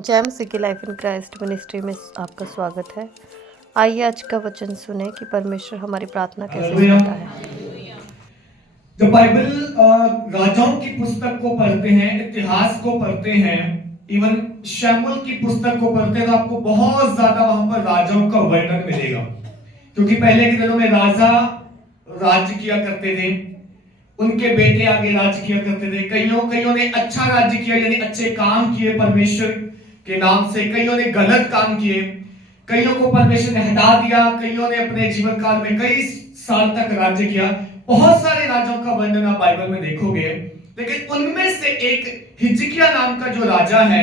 जय मसीह की life in Christ ministry में आपका स्वागत है। आइए आज का वचन सुने कि परमेश्वर हमारी प्रार्थना कैसे सुनता है। जब बाइबल राजाओं की पुस्तक को पढ़ते हैं, इतिहास को पढ़ते हैं, इवन शमूएल की पुस्तक को पढ़ते हैं तो आपको बहुत ज्यादा वहां पर राजाओं का वर्णन मिलेगा। क्योंकि पहले के दिनों में राजा राज्य किया करते थे, उनके बेटे आगे राज्य किया करते थे। कईयों ने अच्छा राज्य किया, यानी अच्छे काम किए परमेश्वर के नाम से, कईयों ने गलत काम किए, कईयों को परमेश्वर ने हटा दिया, कईयों ने अपने जीवन काल में कई साल तक राज्य किया। बहुत सारे राजाओं का वर्णन आप बाइबल में देखोगे, लेकिन उनमें से एक हिजकिय्याह नाम का जो राजा है,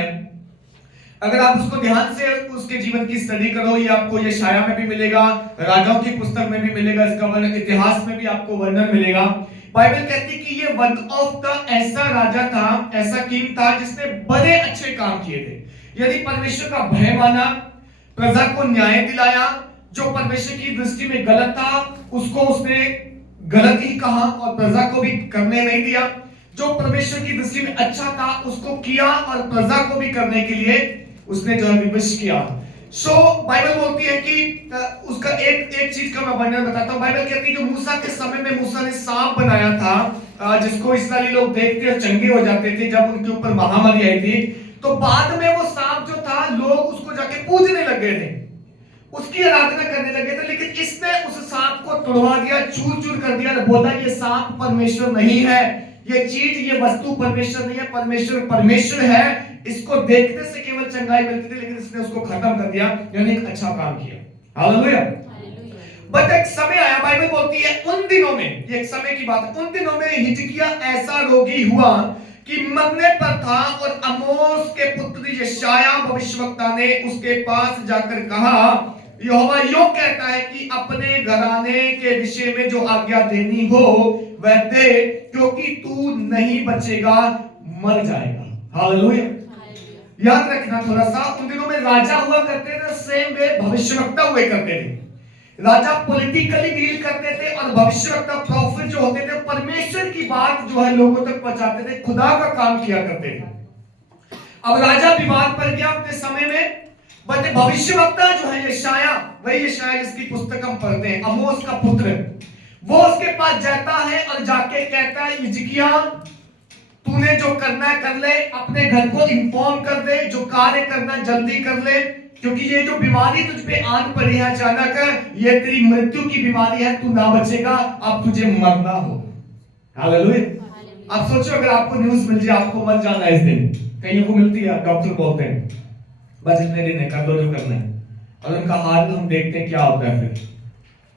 अगर आप उसको ध्यान से उसके जीवन की स्टडी करो, ये आपको यशाया में भी मिलेगा, राजाओं की पुस्तक में भी मिलेगा, इसका वर्णन इतिहास में भी आपको वर्णन मिलेगा। बाइबल कहती कि ये वन ऑफ द ऐसा राजा था, ऐसा किंग था जिसने बड़े अच्छे काम किए थे। यानी परमेश्वर का भय माना, प्रजा को न्याय दिलाया, जो परमेश्वर की दृष्टि में गलत था उसको उसने गलत ही कहा और प्रजा को भी करने नहीं दिया। जो परमेश्वर की दृष्टि में अच्छा था उसको किया और प्रजा को भी करने के लिए उसने जो है विवश किया। सो बाइबल बोलती है कि उसका एक चीज का मैं वर्णन बताता हूं। बाइबल कहती है कि मूसा के समय में मूसा ने सांप बनाया था, जिसको इस्राएली लोग देखते और चंगे हो जाते थे जब उनके ऊपर महामारी आई थी। तो बाद में वो सांप जो था लोग उसको जाके पूजने लग गए थे, उसकी आराधना करने लगे थे। लेकिन इसने उस सांप को तोड़वा दिया, चूर चूर कर दिया, बोला ये सांप परमेश्वर नहीं है, ये चीज ये वस्तु परमेश्वर नहीं है, परमेश्वर परमेश्वर है, इसको देखने से केवल चंगाई मिलती थी। लेकिन इसने उसको खत्म कर दिया, यानी एक अच्छा काम किया। हालेलुया। बट एक समय आया, बाइबल बोलती है उन दिनों में, ये एक समय की बात है, उन दिनों में हिजकिय्याह ऐसा रोगी हुआ कि मरने पर था, और आमोस के पुत्र यशायाह भविष्यवक्ता ने उसके पास जाकर कहा, यहोवा यूं कहता है कि अपने घराने के विषय में जो आज्ञा देनी हो वह दे, क्योंकि तू नहीं बचेगा, मर जाएगा। हालेलुया। याद रखना थोड़ा सा, उन दिनों में राजा हुआ करते थे, सेम वे भविष्यवक्ता हुए करते थे। राजा पॉलिटिकली डील करते थे और भविष्यवक्ता प्रॉफिट जो होते थे परमेश्वर की बात जो है लोगों तक पहुंचाते थे, खुदा का काम किया करते थे। अब राजा विवाद पड़ गया अपने समय में, बट भविष्यवक्ता जो है यशायाह, वही यशायाह जिसकी पुस्तक हम पढ़ते हैं, आमोस का पुत्र, वो उसके पास जाता है और जाके कहता है, हिजकिय्याह तूने जो करना है कर ले, अपने घर को इन्फॉर्म कर दे, जो कार्य करना जल्दी कर ले, क्योंकि ये जो बीमारी तुझ पे आन पड़ी है अचानक, ये तेरी मृत्यु की बीमारी है, तू ना बचेगा, अब तुझे मरना हो। हालेलुया। आप सोचो अगर आपको न्यूज मिल जाए आपको मर जाना इस दिन, कईयों को मिलती है, डॉक्टर बोलते हैं बस इतने दिन है, कर दो जो करना है, और उनका हाल हम देखते हैं क्या होता है फिर।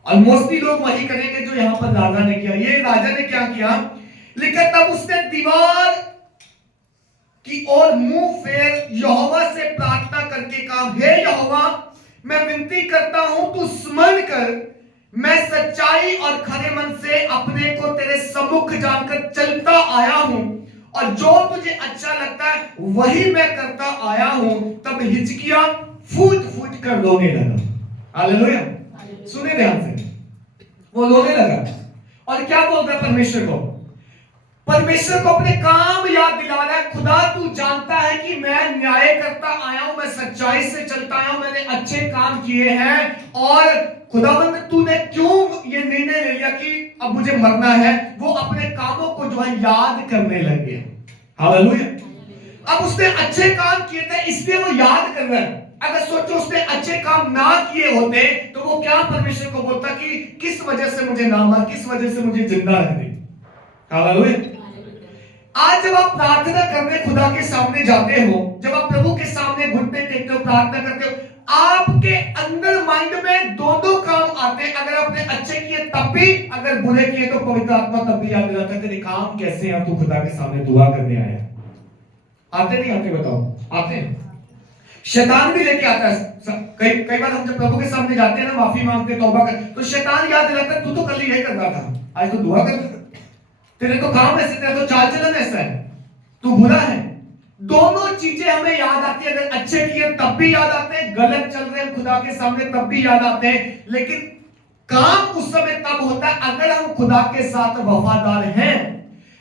और मोस्टली लोग वही करेंगे जो यहाँ पर राजा ने किया। ये राजा ने क्या किया, लेकिन तब उसने दीवार की ओर मुंह फेर यहोवा से प्रार्थना करके कहा, हे यहोवा मैं विनती करता हूं तू स्मरण कर, मैं सच्चाई और खरे मन से अपने को तेरे सम्मुख जानकर चलता आया हूं, और जो तुझे अच्छा लगता है वही मैं करता आया हूं। तब हिजकिय्याह फूट फूट कर रोने लगा। हालेलुया। सुने ध्यान से, वो रोने लगा और क्या बोल रहा है परमेश्वर को, परमेश्वर को अपने काम याद दिला रहा है। खुदा तू जानता है कि मैं न्याय करता आया हूं, मैं सच्चाई से चलता आया हूं, मैंने अच्छे काम किए हैं, और खुदावंद तूने क्यों ये निर्णय ले लिया कि अब मुझे मरना है। वो अपने कामों को जो है याद करने लग गया। हालेलुया। अब उसने अच्छे काम किए थे इसलिए वो याद कर रहा है। अगर सोचो उसने अच्छे काम ना किए होते तो वो क्या परमेश्वर को बोलता कि किस वजह से मुझे ना मार, किस वजह से मुझे जिंदा रह दे। हालेलुया। आज जब आप प्रार्थना करने खुदा के सामने जाते हो, जब आप प्रभु के सामने घुटने टेकते हो, प्रार्थना करते हो, आपके अंदर माइंड में दो काम आते हैं। अगर आपने अच्छे किए तब भी, अगर बुरे किए तो पवित्र आत्मा तब भी याद दिलाता है तेरे काम कैसे हैं, तू खुदा के सामने दुआ करने आया। आते नहीं आते बताओ? आते हैं। शैतान भी लेके आता है। कई बार हम जब प्रभु के सामने जाते हैं ना, माफी मांगते, तौबा कर, तो शैतान याद दिलाता है तू तो कल ये कर रहा था, आज तो दुआ कर, तेरे तो काम ऐसे, तेरा तो चाल चलन ऐसा है, तू बुरा है। दोनों चीजें हमें याद आती है। अगर अच्छे किए तब भी याद आते हैं, गलत चल रहे हैं खुदा के सामने तब भी याद आते हैं। लेकिन काम उस समय तब होता है अगर हम खुदा के साथ वफादार हैं,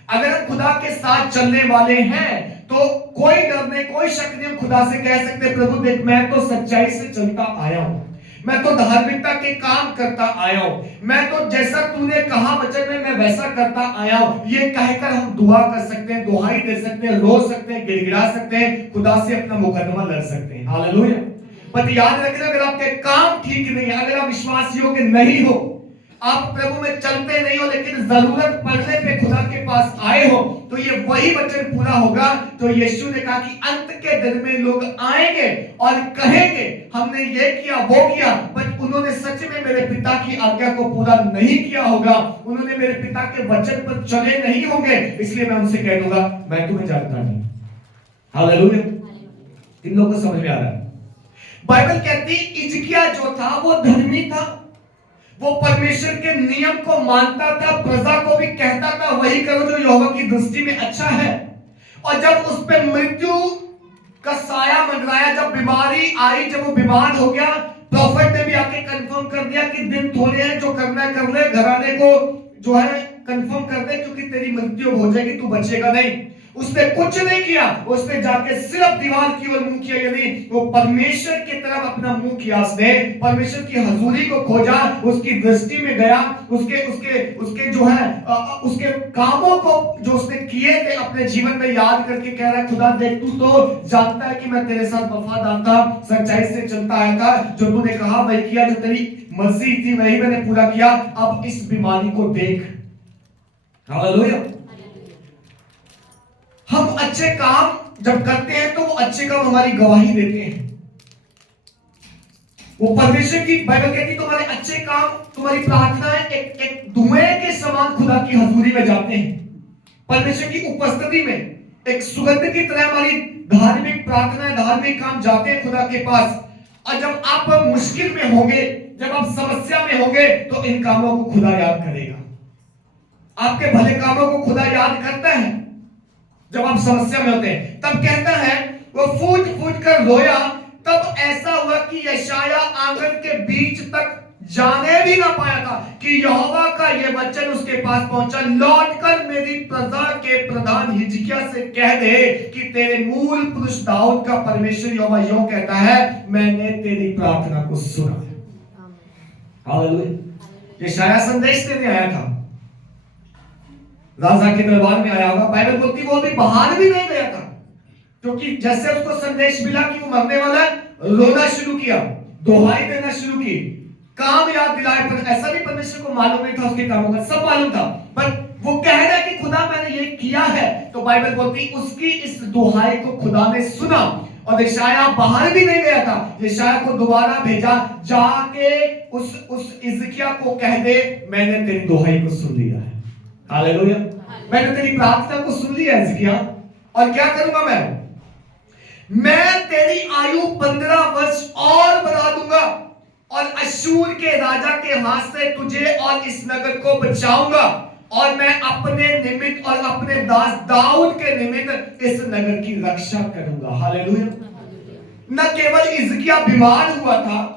अगर हम खुदा के साथ चलने वाले हैं, तो कोई डर नहीं, कोई शक नहीं, हम खुदा से कह सकते प्रभु देख मैं तो सच्चाई से चलता आया हूं, मैं तो धार्मिकता के काम करता आया हूं, मैं तो जैसा तूने कहा वचन में मैं वैसा करता आया हूं। ये कहकर हम दुआ कर सकते हैं, दुहाई दे सकते हैं, रो सकते हैं, गिड़गिड़ा सकते हैं, खुदा से अपना मुकदमा लड़ सकते हैं। हालेलुया। पर याद रखना अगर आपके काम ठीक नहीं है, अगर आप विश्वास योग्य नहीं हो, आप प्रभु में चलते नहीं हो, लेकिन जरूरत पड़ने पे खुदा के पास आए हो, तो ये वही वचन पूरा होगा तो यीशु ने कहा कि अंत के दिन में लोग आएंगे और कहेंगे हमने ये किया वो किया, बट उन्होंने सच में मेरे पिता की आज्ञा को पूरा नहीं किया होगा, उन्होंने मेरे पिता के वचन पर चले नहीं होंगे, इसलिए मैं उनसे कह दूंगा मैं तुम्हें जानता नहीं। हालेलुया। इन लोगों को समझ में आ रहा है? बाइबल कहती हिजकिय्याह जो था वो धर्मी था, वो परमेश्वर के नियम को मानता था, प्रजा को भी कहता था वही करो जो यहोवा की दृष्टि में अच्छा है। और जब उस पे मृत्यु का साया मंडराया, जब बीमारी आई, जब वो बीमार हो गया, प्रॉफिट ने भी आके कंफर्म कर दिया कि दिन थोड़े हैं, जो करना है कर ले, घराने को जो है कंफर्म कर दे क्योंकि तेरी मृत्यु हो जाएगी, तू बचेगा नहीं। उसने कुछ नहीं किया, उसने जाके सिर्फ दीवार की ओर मुंह किया, यानी वो परमेश्वर की तरफ अपना मुंह किया, उसने परमेश्वर की हजूरी को खोजा, उसकी दृष्टि में गया, उसके उसके उसके जो है उसके कामों को जो उसने किए थे अपने जीवन में याद करके कह रहा है खुदा देख तू तो जानता है कि मैं तेरे साथ वफादार था, सच्चाई से चलता आया था, जो तूने कहा वही किया, जो तेरी मर्जी थी वही मैंने पूरा किया, अब इस बीमारी को देख। हालेलुया। हम अच्छे काम जब करते हैं तो वो अच्छे काम हमारी गवाही देते हैं। वो परमेश्वर की बाइबल कहती तुम्हारे अच्छे काम, तुम्हारी प्रार्थनाएं एक धुएं के समान खुदा की हजूरी में जाते हैं, परमेश्वर की उपस्थिति में एक सुगंध की तरह हमारी धार्मिक प्रार्थनाएं, धार्मिक काम जाते हैं खुदा के पास। और जब आप मुश्किल में होंगे, जब आप समस्या में होंगे, तो इन कामों को खुदा याद करेगा, आपके भले कामों को खुदा याद करता है। जब आप समस्या में होते हैं तब कहता है वो फूट फूट कर रोया, तब ऐसा हुआ कि यशायाह आंगन के बीच तक जाने भी ना पाया था कि यहोवा का ये वचन उसके पास पहुंचा, लौटकर मेरी प्रजा के प्रधान हिजकिय्याह से कह दे कि तेरे मूल पुरुष दाऊद का परमेश्वर यहोवा यूं कहता है मैंने तेरी प्रार्थना को सुना। हालेलुया। यशायाह संदेश देने आया था, राजा के दरबार में आया होगा। बाइबल बोलती वो अभी बाहर भी नहीं गया था, क्योंकि जैसे उसको संदेश मिला कि वो मरने वाला है, रोना शुरू किया, दुहाई देना शुरू की, काम याद दिलाए, पर ऐसा भी परमेश्वर को मालूम नहीं था उसके कामों का, सब मालूम था, पर वो कह रहा है कि खुदा मैंने ये किया है। तो बाइबल बोलती उसकी इस दुहाई को खुदा ने सुना, और यशायाह बाहर भी नहीं गया था, यशायाह को दोबारा भेजा, जाके उस हिजकिय्याह को कह दे मैंने तेरी दुहाई को सुन लिया है। हालेलुया। मैंने तेरी प्रार्थना को सुन लिया हिजकिय्याह, और क्या करूंगा मैं तेरी आयु 15 वर्ष और बढ़ा दूंगा, और अश्शूर के राजा के हाथ से तुझे और इस नगर को बचाऊंगा, और मैं अपने निमित्त और अपने दास दाऊद के निमित्त इस नगर की रक्षा करूंगा। हालेलुया। न केवल हिजकिय्याह बीमार हुआ था,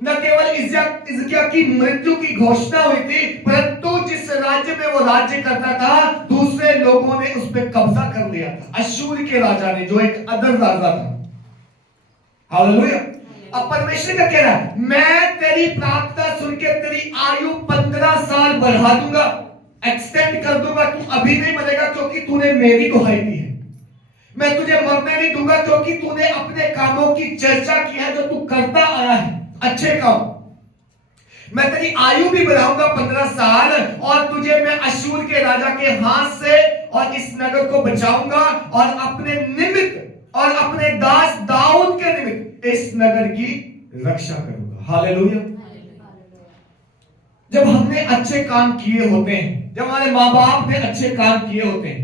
न केवल हिजकिय्याह की मृत्यु की घोषणा हुई थी, परंतु जिस राज्य में वो राज्य करता था दूसरे लोगों ने उस पर कब्जा कर लिया था, अश्शूर के राजा ने, जो एक अदर राजा था। हालेलुया। अब परमेश्वर का कह रहा है मैं तेरी प्रार्थना सुन के तेरी आयु 15 साल बढ़ा दूंगा, एक्सटेंड कर दूंगा, तू अभी नहीं मरेगा क्योंकि तूने मेरी दुहाई दी है। मैं तुझे मरने नहीं दूंगा क्योंकि तूने अपने कामों की चर्चा की है जो तू करता आया है, अच्छे काम। मैं तेरी आयु भी बढ़ाऊंगा 15 साल, और तुझे मैं अश्शूर के राजा के हाथ से और इस नगर को बचाऊंगा, और अपने निमित्त और अपने दास दाऊद के निमित्त इस नगर की रक्षा करूंगा। हालेलुया। जब हमने अच्छे काम किए होते हैं, जब हमारे माँ बाप ने अच्छे काम किए होते हैं,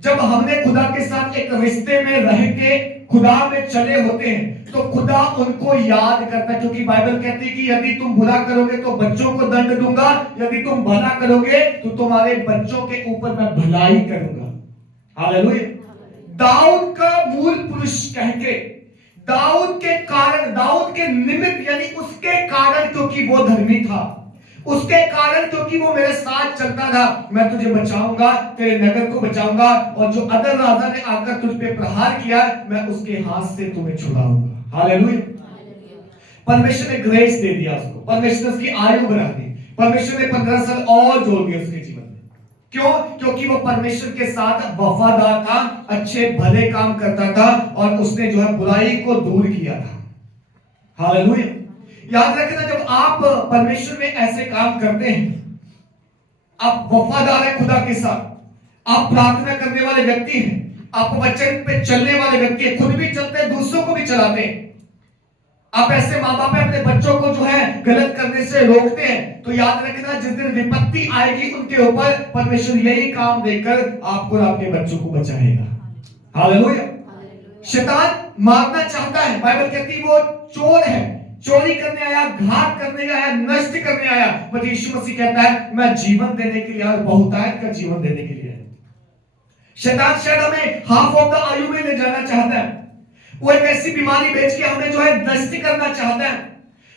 जब हमने खुदा के साथ एक रिश्ते में रह के खुदा में चले होते हैं, तो खुदा उनको याद करता है, क्योंकि बाइबल कहती है कि यदि तुम बुरा करोगे तो बच्चों को दंड दूंगा, यदि तुम भला करोगे तो तुम्हारे बच्चों के ऊपर मैं भलाई करूंगा। हालेलुया। दाऊद का मूल पुरुष कहके, दाऊद के कारण, दाऊद के निमित्त, यानी उसके कारण, क्योंकि वो धर्मी था, उसके कारण क्योंकि वो मेरे साथ चलता था, मैं तुझे बचाऊंगा, तेरे नगर को बचाऊंगा, और जो अदर राजा ने आकर तुझ पे प्रहार किया, मैं उसके हाथ से तुम्हें छुड़ाऊंगा। हालेलुया। परमेश्वर ने ग्रेस दे दिया उसको, परमेश्वर ने उसकी आयु बढ़ा दी, परमेश्वर ने 15 साल और जोड़ दिए उसके जीवन में। क्यों? क्योंकि वो परमेश्वर के साथ वफादार था, अच्छे भले काम करता था, और उसने जो है बुराई को दूर किया था। हालेलुया। याद रखना, जब आप परमेश्वर में ऐसे काम करते हैं, आप वफादार है खुदा के साथ, आप प्रार्थना करने वाले व्यक्ति हैं, आप वचन पे चलने वाले व्यक्ति हैं, खुद भी चलते हैं, दूसरों को भी चलाते हैं, आप ऐसे माँ बाप अपने बच्चों को जो है गलत करने से रोकते हैं, तो याद रखना जिस दिन विपत्ति आएगी उनके ऊपर, परमेश्वर यही काम देकर आपको और आपके बच्चों को बचाएगा। हालेलुया। शैतान मारना चाहता है, बाइबल कहती है वो चोर है, चोरी करने आया, घात करने आया, नष्ट करने आया, पर यीशु मसीह कहता है मैं जीवन देने के लिए और बहुतायत का जीवन देने के लिए। शैतान शायद हमें हाफ ऑफ द आयु में ले जाना चाहता है, वो एक ऐसी बीमारी बेच के हमें जो है नष्ट करना चाहता है,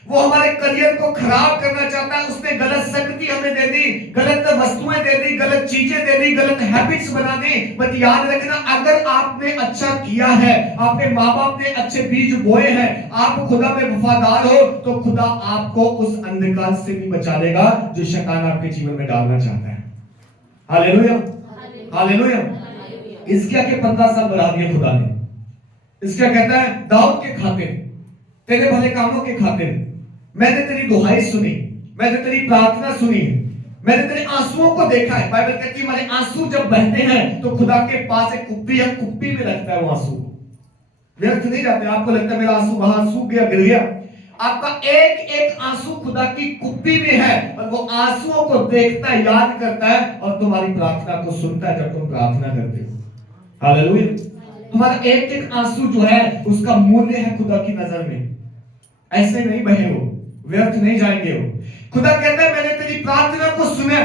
वो हमारे करियर को खराब करना चाहता है। उसने गलत संगति हमें दे दी, गलत वस्तुएं दे दी, गलत चीजें दे दी, गलत हैबिट्स बना दी। बट याद रखना, अगर आपने अच्छा किया है, आपके माँ बाप ने अच्छे बीज बोए हैं, आप खुदा में वफादार हो, तो खुदा आपको उस अंधकार से भी बचा लेगा जो शैतान आपके जीवन में डालना चाहता है। Hallelujah, hallelujah. इसके आगे 15 साल बढ़ा दिए खुदा ने। इसका कहता है दाऊद के खातिर, तेरे भले कामों के खातिर मैंने तेरी दुहाई सुनी, मैंने तेरी प्रार्थना सुनी, मैंने तेरे आंसुओं को देखा है। बाइबल कहती है हमारे आंसू जब बहते हैं तो खुदा के पास एक कुप्पी है, कुप्पी में रखता है वो आंसू, व्यर्थ नहीं जाते। आपको लगता है मेरा आंसू वहां सूख गया, गिर गया, आपका एक एक आंसू खुदा की कुप्पी में है, और वो आंसुओं को देखता है, याद करता है, और तुम्हारी प्रार्थना को सुनता है जब तुम प्रार्थना करते हो। हालेलुया। तुम्हारा एक एक आंसू जो है उसका मूल्य है खुदा की नजर में, ऐसे नहीं बहे हो, व्यर्थ नहीं जाएंगे हो। खुदा कहता है मैंने तेरी प्रार्थना को सुना,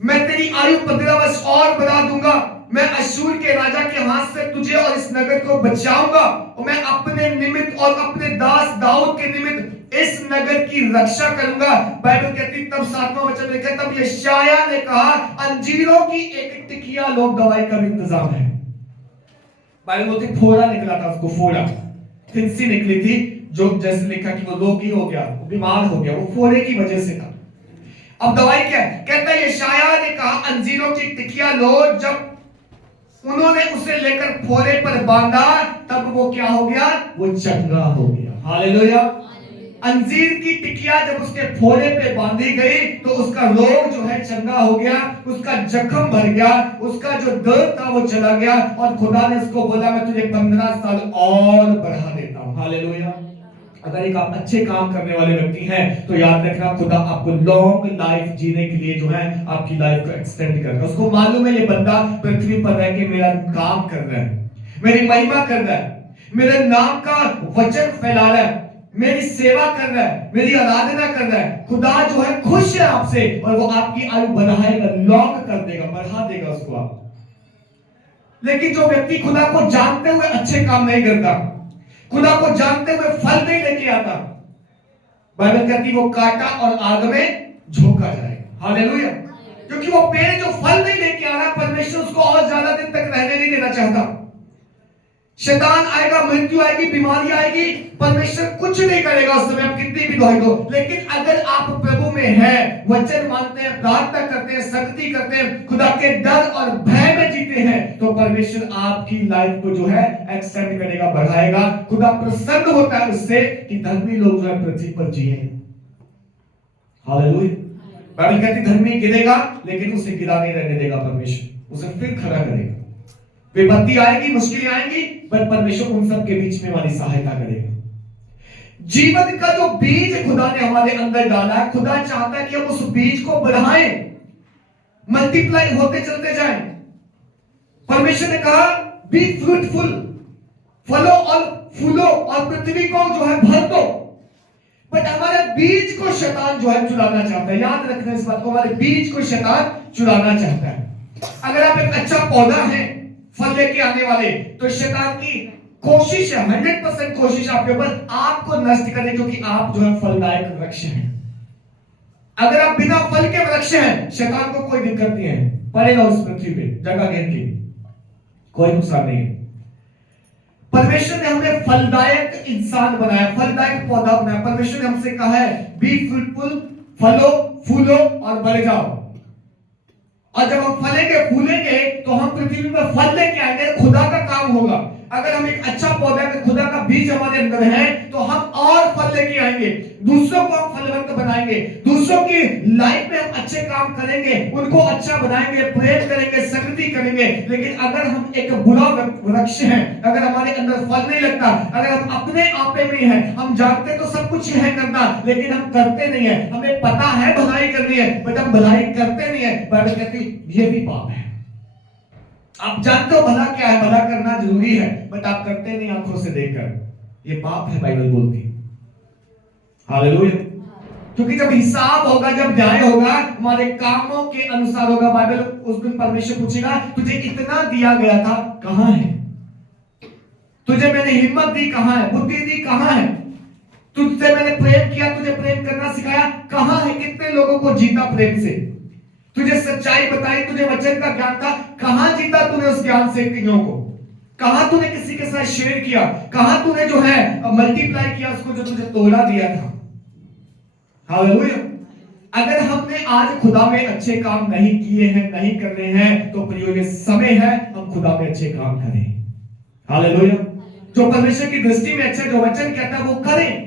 मैं तेरी आयु 15 वर्ष और बढ़ा दूंगा, मैं अश्शूर के राजा के हाथ से तुझे और इस नगर को बचाऊंगा, और मैं अपने निमित्त और अपने दास दाऊद के निमित्त इस नगर की रक्षा करूंगा। बाइबल कहती तब 7वां वचन लिखा, तब यशायाह ने कहा अंजीरों की एक टिकिया लोग दवाई का इंतजाम है। बाइबल बोलती फोड़ा निकला था, उसको फोड़ा, फिंसी निकली थी, जो जैसे लिखा कि वो रोगी हो गया, वो बीमार हो गया, वो फोड़े की वजह से था। अब दवाई क्या है? कहता है यशायाह ने कहा अंजीरों की टिकिया लो, जब उन्होंने उसे लेकर फोड़े पर बांधा तब वो क्या हो गया? वो चंगा हो गया। हालेलुया। अंजीर की टिकिया जब उसके फोड़े पे बांधी गई तो उसका रोग जो है चंगा हो गया, उसका जख्म भर गया, उसका जो दर्द था वो चला गया, और खुदा ने उसको बोला मैं तुझे 15 साल और बढ़ा देता हूं। हालेलुया। अगर एक आप अच्छे काम करने वाले व्यक्ति हैं तो याद रखना खुदा आपको लॉन्ग लाइफ जीने के लिए जो है आपकी लाइफ को एक्सटेंड करेगा। उसको मालूम है ये बंदा पृथ्वी पर रह के मेरा काम कर रहा है, मेरी महिमा कर रहा है, मेरे नाम का वचन फैला रहा है, मेरी सेवा कर रहा है, मेरी आराधना कर रहा है। खुदा जो है खुश है आपसे, और वो आपकी आयु बढ़ाएगा, लॉन्ग कर देगा, बढ़ा देगा उसको आप। लेकिन जो व्यक्ति खुदा को जानते हुए अच्छे काम नहीं करता, खुदा को जानते हुए फल नहीं लेके आता, बाइबल कहती वो काटा और आग में झोंका जाएगा। हालेलुया। क्योंकि वो पेड़ जो फल नहीं लेके आ रहा, परमेश्वर उसको और ज्यादा दिन तक रहने नहीं देना चाहता। शैतान आएगा, मृत्यु आएगी, बीमारी आएगी, परमेश्वर कुछ नहीं करेगा उस समय, आप कितनी भी दुआई दो। लेकिन अगर आप प्रभु में हैं, वचन मानते हैं, प्रार्थना करते हैं, शक्ति करते हैं, खुदा के डर और भय में जीते हैं, तो परमेश्वर आपकी लाइफ को जो है एक्सटेंड करेगा, बढ़ाएगा। खुदा प्रसन्न होता है उससे कि धर्मी लोग जो है पृथ्वी पर जिए। हालेलुया। बाइबल कहती धर्मी गिरेगा लेकिन उसे गिरा नहीं रहने देगा परमेश्वर, उसे फिर खड़ा करेगा। विपत्ति आएगी, मुश्किलें आएंगी, पर परमेश्वर उन सब के बीच में हमारी सहायता करेगा। जीवन का जो बीज खुदा ने हमारे अंदर डाला है, खुदा चाहता है कि हम उस बीज को बढ़ाएं, मल्टीप्लाई होते चलते जाएं। परमेश्वर ने कहा बी फ्रूटफुल, फलो और फूलो और पृथ्वी को जो है भर दो। बट हमारे बीज को शैतान जो है चुराना चाहता है। याद रखना इस बात को, हमारे बीज को शैतान चुराना चाहता है। अगर आप एक अच्छा पौधा है फल लेके आने वाले, तो शैतान की कोशिश है, 100% कोशिश आपके ऊपर आपको नष्ट करने, क्योंकि आप जो है फलदायक वृक्ष हैं। अगर आप बिना फल के वृक्ष हैं, शैतान को कोई दिक्कत नहीं है, पड़ेगा उस पृथ्वी पे जगह घेर के, कोई नुकसान नहीं है। परमेश्वर ने हमें फलदायक इंसान बनाया, फलदायक पौधा बनाया। परमेश्वर ने हमसे कहा है बी फ्रूटफुल, फलो, फूलो और बढ़ जाओ। और जब हम फलेंगे फूलेंगे तो हम पृथ्वी पर फल लेके आएंगे, खुदा का काम होगा। अगर हम एक अच्छा पौधा का खुदा का बीज हमारे अंदर है तो हम और फल लेके आएंगे, दूसरों को हम फलवंत बनाएंगे, दूसरों की लाइफ में हम अच्छे काम करेंगे, उनको अच्छा बनाएंगे, प्रेम करेंगे, संगति करेंगे। लेकिन अगर हम एक बुरा वृक्ष हैं, अगर हमारे अंदर फल नहीं लगता, अगर हम अपने आपे में हैं, हम जानते तो सब कुछ है करना लेकिन हम करते नहीं है, हमें पता है भलाई करनी है बट हम भलाई करते नहीं है, बाइबल कहती ये भी पाप है। आप जानते हो भला क्या है, भला करना जरूरी है बट आप करते नहीं आंखों से देखकर, ये पाप है, बाइबल बोलती है। हालेलुया। क्योंकि जब हिसाब होगा, जब न्याय होगा, हमारे कामों के अनुसार होगा। बाइबल उस दिन परमेश्वर पूछेगा तुझे इतना दिया गया था कहां है, तुझे मैंने हिम्मत दी कहां है, बुद्धि दी कहां है, तुझसे मैंने प्रेम किया, तुझे प्रेम करना सिखाया कहां है, कितने लोगों को जीता प्रेम से, तुझे सच्चाई बताई, तुझे वचन का ज्ञान था, कहां जीता तूने उस ज्ञान से कईयों को, कहां तूने किसी के साथ शेयर किया, कहां तूने जो है मल्टीप्लाई किया उसको जो तुझे तोड़ा दिया था। हालेलुया। अगर हमने आज खुदा में अच्छे काम नहीं किए हैं, नहीं कर रहे हैं, तो प्रियो ये समय है हम खुदा में अच्छे काम करें। हालेलुया। जो परमेश्वर की दृष्टि में अच्छा, जो वचन कहता है वो करें,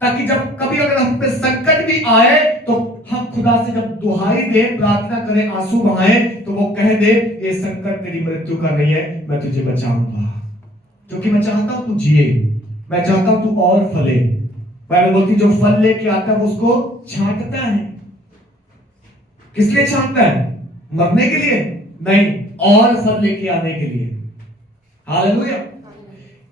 ताकि जब कभी अगर हम पे संकट भी आए तो हम खुदा से जब दुहाई दे, प्रार्थना करें, आंसू बहाएं, तो वो कह दे ये संकट तेरी मृत्यु का नहीं है, मैं तुझे बचाऊंगा, क्योंकि मैं चाहता हूं तू जिए, मैं चाहता हूं तू और फले। बाइबल बोलती जो फल लेके आता है वो उसको छांटता है। किस लिए छांटता है? मरने के लिए नहीं, और फल लेके आने के लिए। हालेलुया।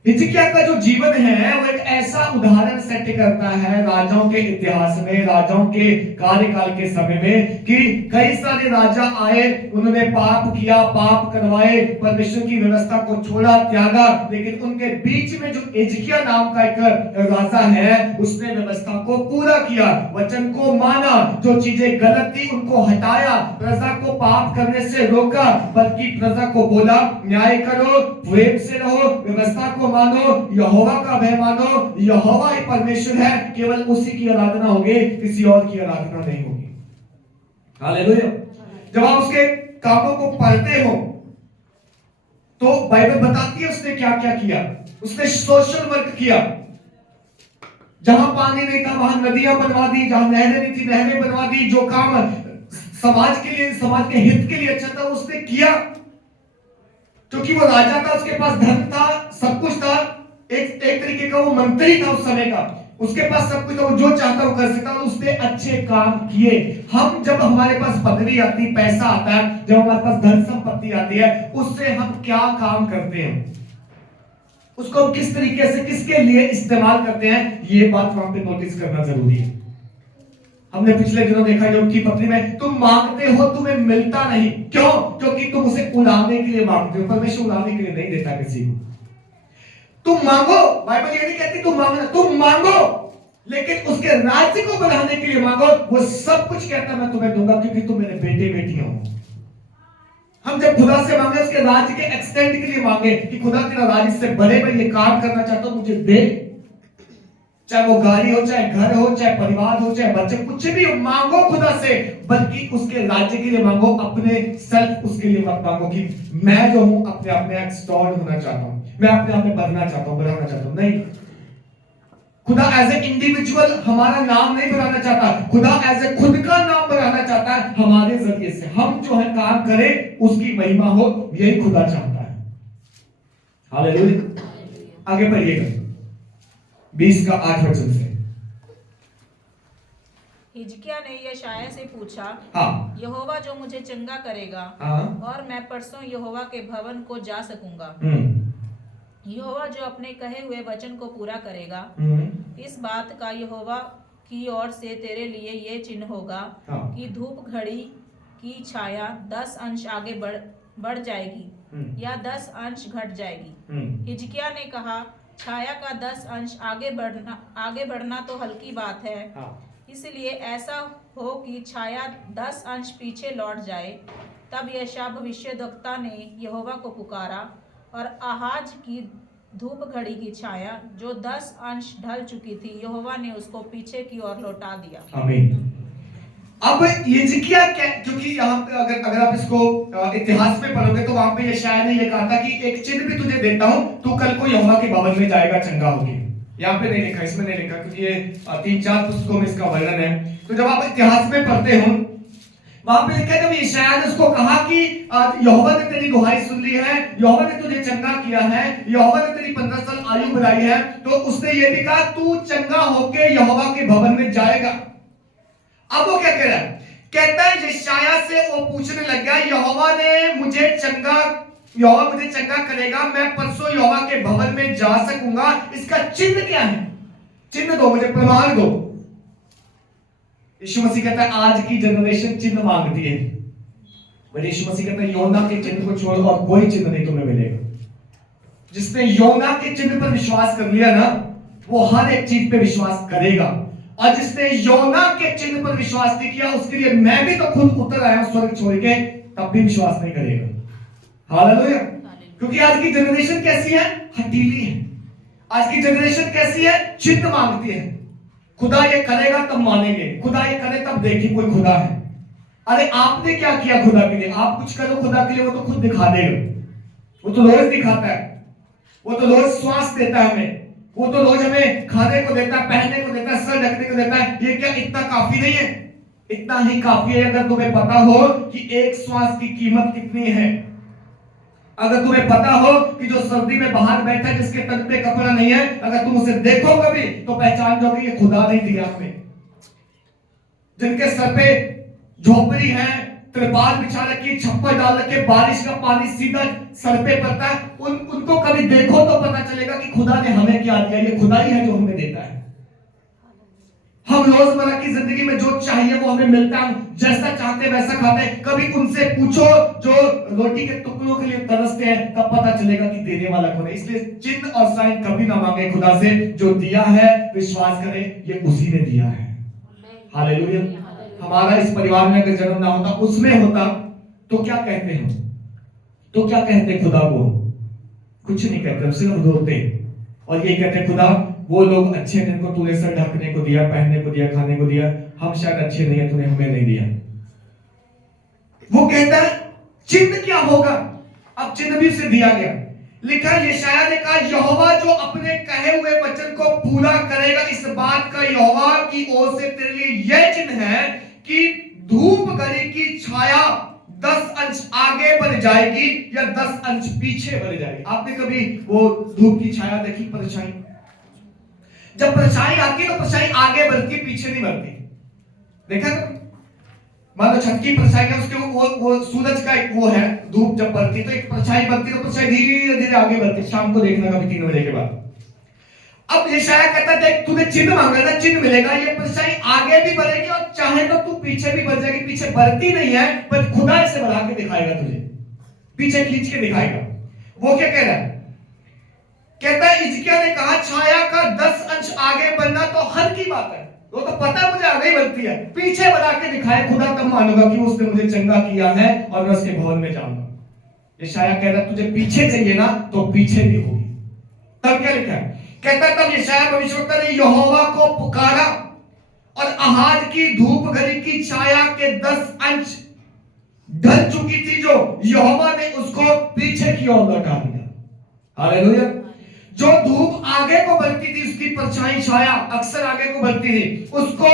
हिजकिय्याह का जो जीवन है वो एक ऐसा उदाहरण सेट करता है राजाओं के इतिहास में, राजाओं के कार्यकाल के समय में, कि कई सारे राजा आए, उन्होंने पाप किया, पाप करवाए, परमेश्वर की व्यवस्था को छोड़ा, त्यागा, लेकिन उनके बीच में जो हिजकिय्याह नाम का एक राजा है उसने व्यवस्था को पूरा किया, वचन को माना, जो चीजें गलत थी उनको हटाया, प्रजा को पाप करने से रोका, बल्कि प्रजा को बोला न्याय करो, प्रेम से रहो, व्यवस्था को मानो, यहोवा का भय मानो, यहोवा ही परमेश्वर है, केवल उसी की आराधना होगी, किसी और की आराधना नहीं होगी। हालेलुया। जब आप उसके कामों को पढ़ते हो तो बाइबल बताती है उसने क्या क्या किया। उसने सोशल वर्क किया, जहां पानी नहीं था वहां नदियां बनवा दी, जहां नहरें नहीं थी नहरें बनवा दी, जो काम समाज के लिए, समाज के हित के लिए अच्छा था उसने किया, क्योंकि वो राजा था, उसके पास धन था, सब कुछ था, एक तरीके का वो मंत्री था उस समय का, उसके पास सब कुछ था, वो जो चाहता वो कर सकता, उसने अच्छे काम किए। हम जब हमारे पास पदवी आती, पैसा आता है, जब हमारे पास धन संपत्ति आती है, उससे हम क्या काम करते हैं, उसको हम किस तरीके से किसके लिए इस्तेमाल करते हैं, ये बात वहां पे नोटिस करना जरूरी है। हमने पिछले दिनों देखा जो उनकी पत्नी में, तुम मांगते हो तुम्हें मिलता नहीं, क्यों? क्योंकि तुम उसे उड़ाने के लिए मांगते हो। परमेश्वर उड़ाने के लिए नहीं देता किसी को। तुम मांगो, बाइबल ये नहीं कहती तुम मांगना, तुम मांगो, लेकिन उसके राज्य को बढ़ाने के लिए मांगो, वो सब कुछ कहता मैं तुम्हें दूंगा, क्योंकि तुम मेरे बेटे बेटियां हो। हम जब खुदा से मांगे उसके राज्य के एक्सटेंड के लिए मांगे कि खुदा तेरा राज्य से बड़े मैं ये काम करना चाहता हूं, मुझे दे, चाहे वो गाड़ी हो, चाहे घर हो, चाहे परिवार हो, चाहे बच्चे, कुछ भी हो, मांगो खुदा से, बल्कि उसके राज्य के लिए मांगो, अपने सेल्फ उसके लिए मत मांगो कि मैं जो हूं अपने आप में एक्सटॉल होना चाहता हूं, मैं अपने आप में बढ़ना चाहता हूं, बढ़ाना चाहता हूं। नहीं, खुदा एज ए इंडिविजुअल हमारा नाम नहीं बढ़ाना चाहता, खुदा एज ए खुद का नाम बढ़ाना चाहता है, हमारे जरिए से हम जो है काम करें उसकी महिमा हो, यही खुदा चाहता है। हालेलुया। आगे पढ़िएगा 20 का 8 वचन से। हिजकिय्याह ने यशायाह से पूछा, हाँ, यहोवा जो मुझे चंगा करेगा, हाँ, और मैं परसों यहोवा के भवन को जा सकूंगा, यहोवा जो अपने कहे हुए वचन को पूरा करेगा, इस बात का यहोवा की ओर से तेरे लिए ये चिन्ह होगा, हाँ, कि धूप घड़ी की छाया 10 अंश आगे बढ़ जाएगी या 10 अंश घट जाएगी। हिजकिय्याह ने कहा, छाया का 10 अंश आगे बढ़ना तो हल्की बात है, हाँ, इसलिए ऐसा हो कि छाया 10 अंश पीछे लौट जाए। तब यशायाह भविष्यद्वक्ता ने यहोवा को पुकारा, और आहाज की धूप घड़ी की छाया जो 10 अंश ढल चुकी थी, यहोवा ने उसको पीछे की ओर लौटा दिया। आमीन। अब हिजकिय्याह क्योंकि यहाँ पे अगर आप इसको इतिहास में पढ़ोगे तो वहां पे यशायाह ने ये कहा था कि एक चिन्ह भी तुझे देता हूं, तू कल को यहोवा के भवन में जाएगा, चंगा होगी। यहाँ पे नहीं लिखा, इसमें नहीं लिखा, क्योंकि ये 3-4 पुस्तकों में इसका वर्णन है। तो जब आप इतिहास में पढ़ते हो वहां पे लिखा है, जब यशायाह ने उसको कहा कि यहोवा ने तेरी दुहाई सुन ली है, यहोवा ने तुझे चंगा किया है, यहोवा ने तेरी 15 साल आयु बढ़ाई है, तो उसने ये भी कहा तू चंगा होके यहोवा के भवन में जाएगा। अब वो क्या कह रहा है? कहता है यशायाह से वो पूछने लग गया, यहोवा मुझे चंगा करेगा, मैं परसों यहोवा के भवन में जा सकूंगा, इसका चिन्ह क्या है? चिन्ह दो मुझे, प्रमाण दो। यीशु मसीह कहता है आज की जनरेशन चिन्ह मांगती है, बट यीशु मसीह कहता है योना के चिन्ह को छोड़ और कोई चिन्ह नहीं तुम्हें मिलेगा। जिसने योना के चिन्ह पर विश्वास कर लिया ना, वो हर एक चीज पे विश्वास करेगा। और जिसने योना के चिन्ह पर विश्वास नहीं किया, उसके लिए मैं भी तो खुद उतर आया हूं स्वर्ग छोड़ के, तब भी विश्वास नहीं करेगा। हालेलुया। क्योंकि आज की जनरेशन कैसी है? हठीली है। आज की जनरेशन कैसी है? चिन्ह मांगती है। खुदा ये करेगा तब मानेंगे, खुदा ये करे तब देखिए कोई खुदा है। अरे आपने क्या किया खुदा के लिए? आप कुछ करो खुदा के लिए, वो तो खुद दिखा देगा। वो तो रोज दिखाता है, वो तो रोज श्वास देता है हमें, वो तो रोज हमें खाने को देता है, पहनने को देता है, सर ढकने को देता है। ये क्या इतना काफी नहीं है? इतना ही काफी है अगर तुम्हें पता हो कि एक श्वास की कीमत कितनी है। अगर तुम्हें पता हो कि जो सर्दी में बाहर बैठा है, जिसके तन पे कपड़ा नहीं है, अगर तुम उसे देखो कभी तो पहचान जाओगे ये खुदा नहीं दिया हमें। जिनके सर पे झोपड़ी है, त्रिपाल बिछा रखी, छप्पर डाल रखे, बारिश का पानी सीधा सर पे पड़ता है, उनको कभी देखो तो पता चलेगा कि खुदा ने हमें क्या दिया। ये खुदा ही है जो हमें देता है। हम रोजमर्रा की जिंदगी में जो चाहिए वो हमें मिलता है, जैसा चाहते वैसा खाते हैं। कभी उनसे पूछो जो रोटी के टुकड़ों के लिए तरसते हैं, तब पता चलेगा कि देने वाला कौन है। इसलिए चिन्ह और साइन कभी ना मांगे खुदा से, जो दिया है विश्वास करें ये उसी ने दिया है। हालेलुया। हमारा इस परिवार में अगर जन्म ना होता, उसमें होता, तो क्या कहते हम? तो क्या कहते खुदा को? कुछ नहीं कहते, सिर्फ रोते और ये कहते खुदा वो लोग अच्छे हैं जिनको तूने सर ढकने को दिया, पहनने को दिया, खाने को दिया, हम शायद अच्छे नहीं है, तूने हमें नहीं दिया। वो कहता है चिन्ह क्या होगा? अब चिन्ह भी उसे दिया गया। लिखा यशायाह ने कहा यहोवा जो अपने कहे हुए वचन को पूरा करेगा, इस बात का यहोवा की ओर से तेरे लिए यह चिन्ह है कि धूप घड़ी की छाया 10 अंश आगे बढ़ जाएगी या 10 अंश पीछे बढ़ जाएगी। आपने कभी वो धूप की छाया देखी? परछाई, जब परछाई आती है तो परछाई आगे बढ़ती है, पीछे नहीं बढ़ती। देखा कभी? मान लो छत की परछाई है, उसके वो सूरज का एक वो है, धूप जब बढ़ती तो एक परछाई बनती, तो परछाई धीरे धीरे आगे बढ़ती। शाम को देखना कभी 3 बजे के बाद। अब यशायाह कहता है देख तूने चिन्ह मांगा ना, चिन्ह मिलेगा। ये परछाई आगे भी बढ़ेगी और चाहे तो तू पीछे भी बढ़ जाएगी। पीछे बढ़ती नहीं है, पर खुदा इसे बढ़ा के दिखाएगा तुझे, पीछे खींच के दिखाएगा। वो क्या कह रहा है? कहता है हिजकिय्याह ने कहा छाया का 10 अंश आगे बढ़ना तो हर की बात है, वो तो पता है मुझे आगे ही बढ़ती है, पीछे बढ़ा के दिखाए खुदा, तब मानूंगा कि उसने मुझे चंगा किया है और मैं उसके भवन में जाऊंगा। यशायाह कह रहा है तुझे पीछे चाहिए ना तो पीछे भी होगी। तब क्या लिखा है? कहता है तब यशायाह भविष्यवक्ता ने यहोवा को पुकारा और आहाज की धूप घड़ी की छाया के 10 अंश ढल चुकी थी, जो यहोवा ने उसको पीछे की ओर लौटा दिया। हालेलुया। जो धूप आगे को बढ़ती थी, उसकी परछाई छाया अक्सर आगे को बढ़ती थी, उसको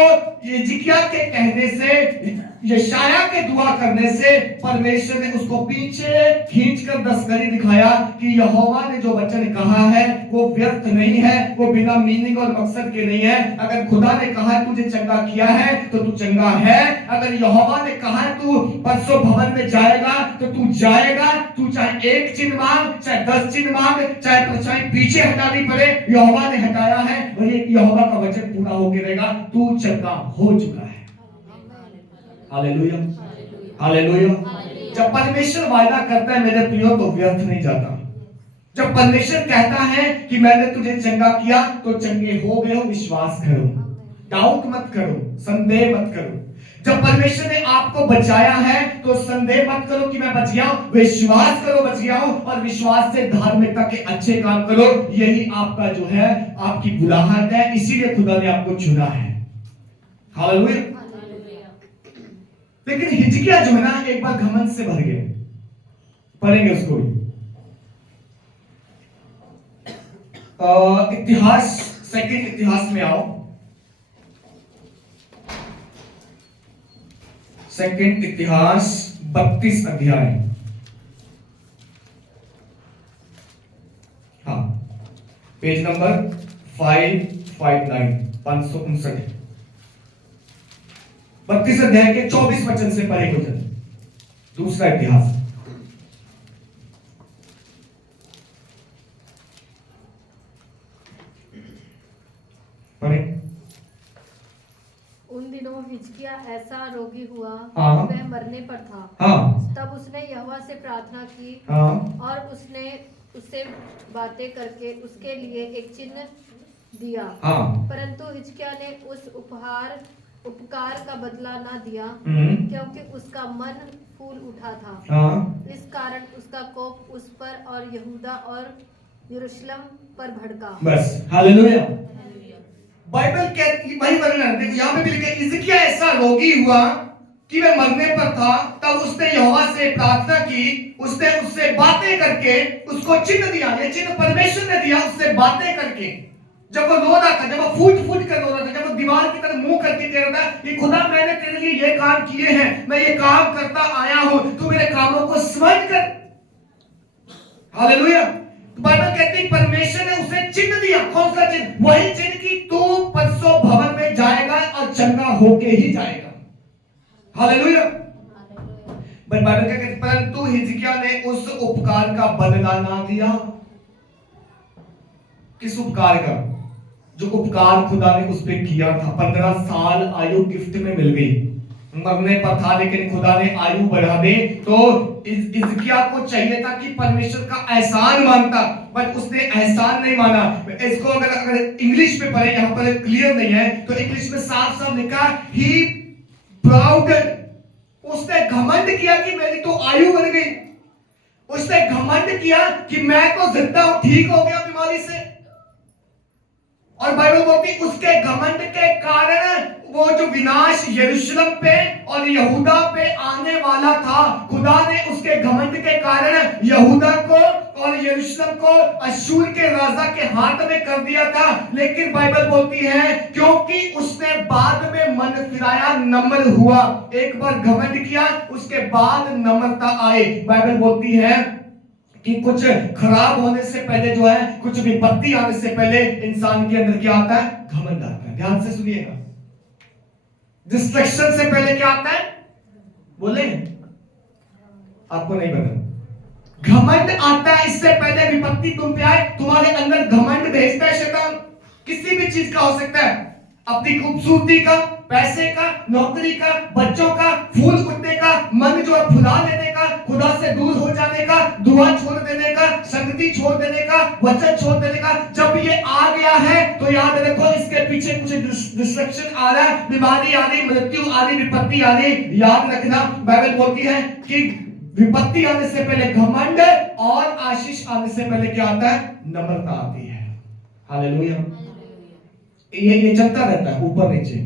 हिजकिय्याह के कहने से, यशायाह के दुआ करने से परमेश्वर ने उसको पीछे खींचकर 10 घड़ी दिखाया कि यहोवा ने जो वचन कहा है वो व्यर्थ नहीं है, वो बिना मीनिंग और मकसद के नहीं है। अगर खुदा ने कहा तुझे चंगा किया है तो तू चंगा है। अगर यहोवा ने कहा तू परसों भवन में जाएगा तो तू जाएगा। तू चाहे एक चिन्ह मांग, चाहे 10 चिन्ह मांग, चाहे परछाई पीछे हटानी पड़े, यहोवा ने हटाया है और ये यहोवा का वचन पूरा होके रहेगा। तू चंगा हो चुका है। Hallelujah, hallelujah. जब परमेश्वर वायदा करता है मेरे प्रियो तो व्यर्थ नहीं जाता। जब परमेश्वर कहता है कि मैंने तुझे चंगा किया तो चंगे हो गए हो, विश्वास करो। डाउट मत करो, संदेह मत करो। जब परमेश्वर ने आपको बचाया है तो संदेह मत करो कि मैं बच गया हूं, विश्वास करो बच गया हूं, और विश्वास से धार्मिकता के अच्छे काम करो। यही आपका जो है आपकी बुलाहट है, इसीलिए खुदा ने आपको चुना है। हालेलुया। लेकिन हिजकिया जो है ना, एक बार घमंड से भर गए। पढ़ेंगे उसको भी। इतिहास, सेकंड इतिहास में आओ। सेकंड इतिहास 32 अध्याय। हाँ, पेज नंबर 559, 559। 32 अध्याय के 24 वचन से परे को चल। दूसरा इतिहास पढ़े। उन दिनों हिजकिया ऐसा रोगी हुआ हाँ। कि वह मरने पर था। हाँ। तब उसने यहोवा से प्रार्थना की हाँ। और उसने उससे बातें करके उसके लिए एक चिन्ह दिया। हाँ। परंतु हिजकिया ने उस उपकार का बदला ना दिया, क्योंकि उसका मन फूल उठा था। हाँ। इस कारण उसका कोप उस पर और यहूदा और यरूशलेम पर भड़का। बस, हालेलुया। बाइबल कहती, वही वर्णन देखो यहां पे भी लिखा है, हिजकिया ऐसा रोगी हुआ कि वह मरने पर था। तब उसने यहोवा से प्रार्थना की, उसने उससे बातें करके उसको चिन्ह दिया। ये चिन्ह परमेश्वर ने दिया उससे बातें करके। जब वो रो रहा था, जब वो फूट कर रो रहा था, जब वो दीवार की तरफ मुंह करके कह रहा था कि खुदा मैंने तेरे लिए ये काम किए हैं, मैं ये काम करता आया हूं, तू मेरे कामों को समझ कर। हालेलुया। बाइबल कहती है परमेश्वर ने उसे चिन्ह दिया। कौन सा चिन्ह? वही चिन्ह कि तू परसों भवन में जाएगा और चंगा होके ही जाएगा। हालेलुया। बाइबल कहती है परंतु हिजकिया ने उस उपकार का बदला ना दिया। किस उपकार का? जो उपकार खुदा ने उस पे किया था। 15 साल आयु गिफ्ट में मिल गई, मरने पर था, लेकिन खुदा ने आयु बढ़ा दी। तो हिजकिया को चाहिए था कि परमेश्वर का एहसान मानता, बट उसने एहसान नहीं माना। इसको अगर इंग्लिश में पढ़े, यहां पर क्लियर नहीं है, तो इंग्लिश में साफ साफ लिखा ही प्राउडेड। उसने घमंड किया कि मेरी तो आयु बढ़ गई। उसने घमंड किया कि मैं तो जिंदा हूं, ठीक हो गया बीमारी से। और बाइबल बोलती उसके घमंड के कारण वो जो विनाश यरूशलेम पे और यहूदा पे आने वाला था, खुदा ने उसके घमंड के कारण यहूदा को और यरूशलेम को अश्शूर के राजा के हाथ में कर दिया था। लेकिन बाइबल बोलती है क्योंकि उसने बाद में मन फिराया, नम्र हुआ। एक बार घमंड किया, उसके बाद नम्रता आई। बाइबल बोलती है कि कुछ खराब होने से पहले जो है, कुछ विपत्ति आने से पहले इंसान के अंदर क्या आता है? घमंड आता है। ध्यान से सुनिएगा। डिस्ट्रक्शन से पहले क्या आता है? बोले आपको नहीं पता। घमंड आता है, इससे पहले विपत्ति तुम पे आए, तुम्हारे अंदर घमंड भेजता है शैतान। किसी भी चीज का हो सकता है, अपनी खूबसूरती का, पैसे का, नौकरी का, बच्चों का, फूल उठने का, मन जो है फुला लेने का, खुदा से दूर हो जाने का, दुआ छोड़ देने का, संगति छोड़ देने का, वचन छोड़ देने का। जब ये आ गया है तो याद रखो इसके पीछे कुछ डिस्ट्रक्शन आ रहा है, बीमारी आ रही, मृत्यु आ रही, विपत्ति आ रही। याद रखना बाइबल बोलती है कि विपत्ति आने से पहले घमंड और आशीष आने से पहले क्या आता है? नम्रता आती है। हालेलुया। ये चलता रहता है, ऊपर नीचे,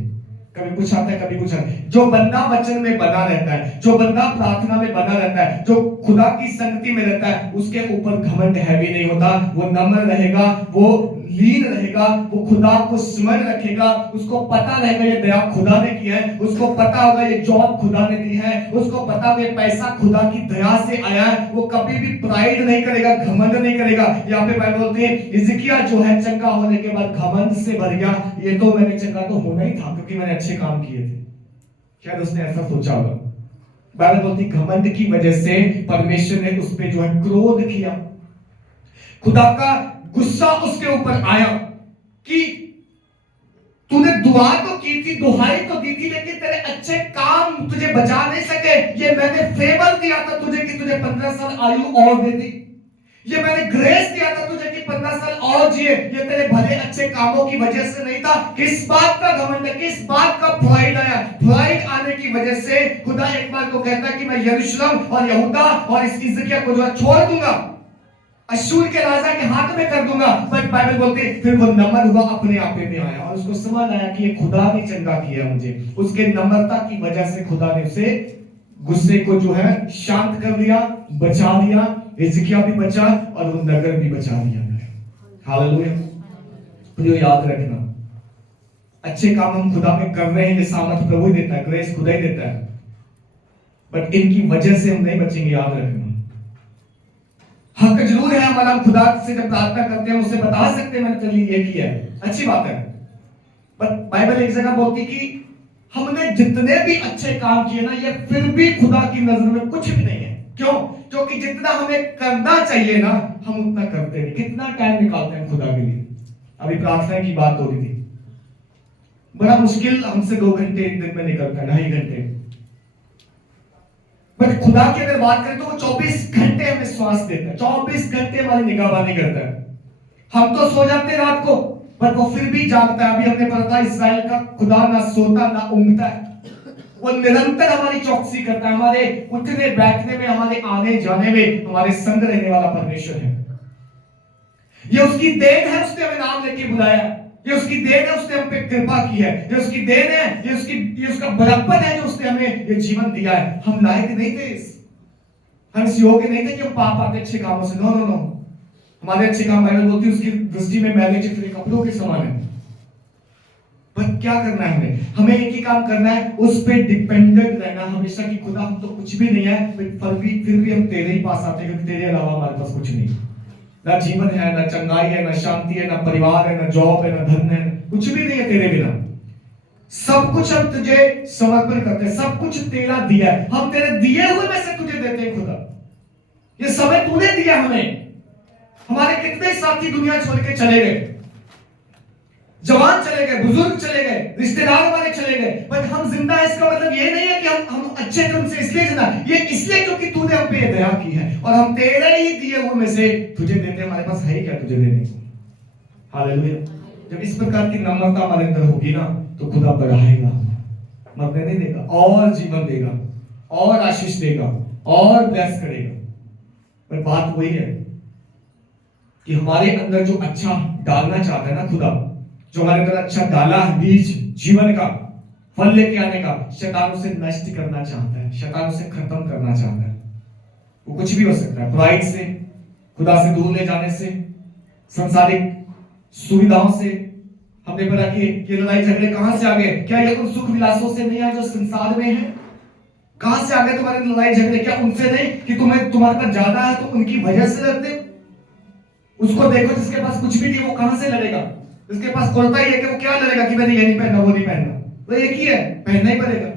कभी कुछ आता है, कभी कुछ आता है। जो बंदा वचन में बना रहता है, जो बंदा प्रार्थना में बना रहता है, जो खुदा की संगति में रहता है, उसके ऊपर घमंड हैवी नहीं होता। वो नम्र रहेगा, वो लीन रहेगा, वो खुदा को स्मरण रखेगा। उसको पता रहेगा ये दया खुदा ने की है, उसको पता होगा ये जॉब खुदा ने दी है, उसको पता होगा ये पैसा खुदा की दया से आया है। वो कभी भी प्राइड नहीं करेगा, घमंड नहीं करेगा। यहाँ पे बाइबल बोलते हैं हिजकिया जो है चंगा होने के बाद घमंड से भर गया। ये तो मैंने चंगा तो होना ही था क्योंकि मैंने अच्छे काम किए थे, शायद उसने ऐसा सोचा होगा। बाइबल बोलती घमंड की वजह से परमेश्वर ने उस पे जो है क्रोध किया। खुदा का गुस्सा उसके ऊपर आया कि तूने दुआ तो की थी, दुहाई तो दी थी, लेकिन तेरे अच्छे काम तुझे बचा नहीं सके। ये मैंने फेवर दिया था तुझे कि तुझे 15 साल आयु और दे दी। ये मैंने ग्रेस दिया था तुझे कि 15 साल और जिए, ये तेरे भले अच्छे कामों की वजह से नहीं था। किस बात का घमंड है, किस बात का प्राइड आया? प्राइड आने की वजह से खुदा एक बार को कहता है कि मैं यरूशलेम और यहूदा और इस हिजकिय्याह को जो है छोड़ दूंगा, अश्शूर के राजा के हाथ में कर दूंगा। बट बाइबल बोलती है फिर वो नम्र हुआ, अपने आप में आया और उसको समझ आया कि ये खुदा ने चंगा किया मुझे। उसके नम्रता की वजह से खुदा ने उसे गुस्से को जो है शांत कर दिया, बचा दिया। हिजकिय्याह भी बचा और वो नगर भी बचा दिया गया। हालेलुया। तो याद रखना, अच्छे काम हम खुदा में कर रहे हैं, ये सामर्थ प्रभु ही देता है, ग्रेस खुदा ही देता है, बट इनकी वजह से हम नहीं बचेंगे। याद रखना, हक जरूर है हमारा, हम खुदा से जब प्रार्थना करते हैं उसे बता सकते हैं मैंने तेरे लिए ये किया है, अच्छी बात है। पर बाइबल एक जगह बोलती कि हमने जितने भी अच्छे काम किए ना, ये फिर भी खुदा की नजर में कुछ भी नहीं है। क्यों? क्योंकि जितना हमें करना चाहिए ना, हम उतना करते नहीं। कितना टाइम निकालते हैं खुदा के लिए? अभी प्रार्थना की बात हो रही थी, बड़ा मुश्किल हमसे 2 घंटे एक दिन में निकलता है, 2.5 घंटे। बट खुदा की अगर बात करें तो वो 24 घंटे हमें श्वास देता है, 24 घंटे हमारी निगहबानी करता है। हम तो सो जाते हैं रात को, पर वो फिर भी जागता है। अभी हमने पढ़ा था इस्राएल का खुदा ना सोता ना ऊँघता है, वो निरंतर हमारी चौकसी करता है। हमारे उठने बैठने में, हमारे आने जाने में हमारे संग रहने वाला परमेश्वर है। ये उसकी देन है, उसने हमें नाम लेके बुलाया। ये उसकी देन है, उसने हम पे कृपा की है। ये उसकी देन है, ये उसका बड़प्पन है जो उसने हमें ये जीवन दिया है। हम लायक नहीं थे, हम इस योग्य नहीं थे कि हम पाप आते अच्छे कामों से। नो नो नो, हमारे अच्छे काम बाइबल बोलती है उसकी दृष्टि में मैले चिथड़े कपड़ों के समान है। पर क्या करना है हमें? हमें एक ही काम करना है, उस पे डिपेंडेंट रहना हमेशा कि खुदा हम तो कुछ भी नहीं है, फिर भी हम तेरे ही पास आते हैं, क्योंकि तेरे अलावा हमारे पास कुछ नहीं। ना जीवन है, ना चंगाई है, ना शांति है, ना परिवार है, ना जॉब है, ना धन है, कुछ भी नहीं है तेरे बिना। सब कुछ हम तुझे समर्पण करते हैं, सब कुछ तेरा दिया है, हम तेरे दिए हुए में से तुझे देते हैं। खुदा ये समय तूने दिया हमें। हमारे कितने साथी दुनिया छोड़ के चले गए, जवान चले गए, बुजुर्ग चले गए, रिश्तेदार हमारे चले गए, पर हम जिंदा है। इसका मतलब ये नहीं है कि हम अच्छे क्रम से इसलिए जिंदा, ये इसलिए क्योंकि तूने हम पे दया की है और हम तेरे ही दिए हुए में से तुझे देते। हमारे पास है ही क्या तुझे देने को? हालेलुया। जब इस प्रकार की नम्रता हमारे अंदर होगी ना, तो खुदा बढ़ाएगा, मरने नहीं देगा, और जीवन देगा, और आशीष देगा, और ब्लेस करेगा। पर बात वही है कि हमारे अंदर जो अच्छा डालना चाहता है ना खुदा, जो हमारे अंदर अच्छा डाला है बीज जीवन का, फल लेके आने का, शैतान उसे नष्ट करना चाहता है, शैतान उसे खत्म करना चाहता है। वो कुछ भी हो सकता है, प्राइड से, खुदा से दूर ले जाने से, सांसारिक सुविधाओं से। हमने पढ़ा कि ये लड़ाई झगड़े कहां से आ गए? क्या ये उन सुख विलासों से नहीं आए जो संसार में है? कहां से आ गए तुम्हारे लड़ाई झगड़े? क्या उनसे नहीं कि तुम्हारे पास ज्यादा है तो उनकी वजह से लड़ते? उसको देखो जिसके पास कुछ भी नहीं, वो कहां से लड़ेगा? जिसके पास कुर्ता ही है कि वो क्या लड़ेगा कि मैंने ये नहीं पहनना, वो नहीं पहनना, तो एक ही है, पहनना ही पड़ेगा।